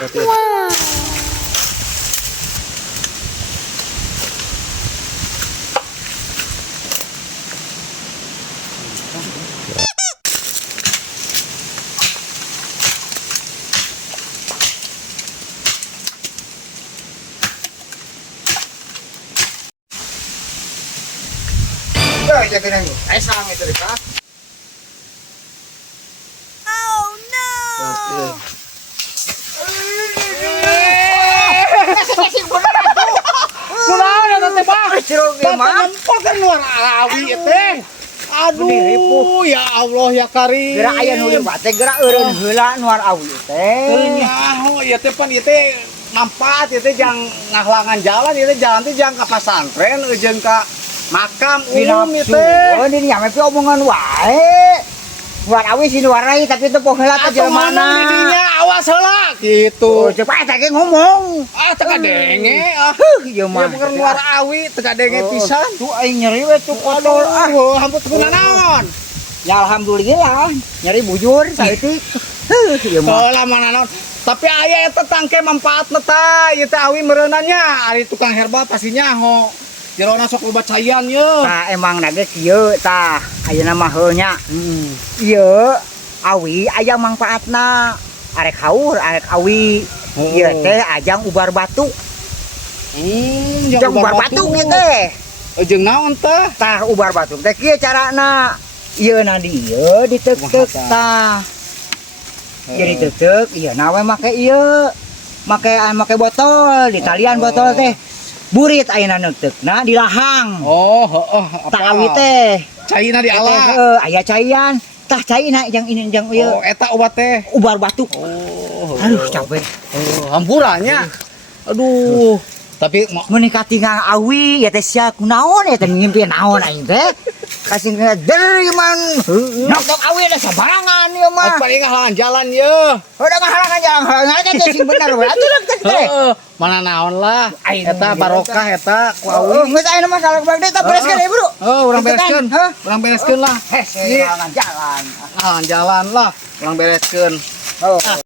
Wow. Jaga nang, ay sang itu deh kak. Oh no. Kunaon ya teh Bang? Jeruk gimana? Pakai luar awi teh. Aduh, ya Allah ya Karim. Gerak aya nu liwat teh gerak eureun heula nuar awi teh. Nyaho ieu teh pan ieu teh manfaat ieu teh jang ngahlangan jalan ieu teh jalan teh jang ka pasantren jeung ka makam umum ieu teh. Oh, ini nyampe pi omongan wae. Nuar awi si nuar rai tapi teu poe heula teh jelema Mana didinya awas heula Oh, gitu. cepat teh ngomong. Ah teu kadenge ah. Ieu Ya mah. bukan luar awi teu kadenge pisan. Tuh aing nyeri we tuh kotor ah. Aduh, hampir kunaon. Ya alhamdulillah nyeri bujur saeutik. Ieu mah. Heula mana naon. Tapi aya eta tangke manfaatna tah, ieu teh awi meureunannya. Ari tukang herbal pasti nyaho. Jerona sok loba caian ye. Tah emang nage kieu tah ayeuna mah heuh nya. Hmm. Ieu awi aya manfaatna. Arek haur, arek awi. Oh. Ieu teh ajang ubar batuk. Ajang ubar batuk ieu teh. Jeung naon teh? Tah ubar batuk teh kieu carana. Ieu na dieu diteuk-teuk tah. Ieu diteuk-teuk, ieu na we make ieu. Make botol, ditalian botol teh. Burit ayeuna neuteukna di lahang. Oh, heeh, apa? Tah awi teh. Caina di ala. Aya caian. Tah caina jeung ini jeung ieu. Oh, eta obat teh. Ubar batuk. Oh. Aduh capek. Hampurannya. Aduh. Tapi Menikati ngang awi ya teh sia kunaon ya teh ngimpi naon aing teh. Kasih dari man. Nok awi ada sabarangan ieu mah. paling halangan jalan ye. Udah ngahalangan jalan teh sing bener we. Atuh teh. Heeh. Mana naon lah. Ayeuna Eta mah barokah eta ku Oh, awi. geus ayeuna mah kalau bagde teh bereskeun ya, Bro. Oh, urang bereskeun. Hah? Urang bereskeun lah. Halangan jalan. Halangan jalan lah. Urang bereskeun. Oh.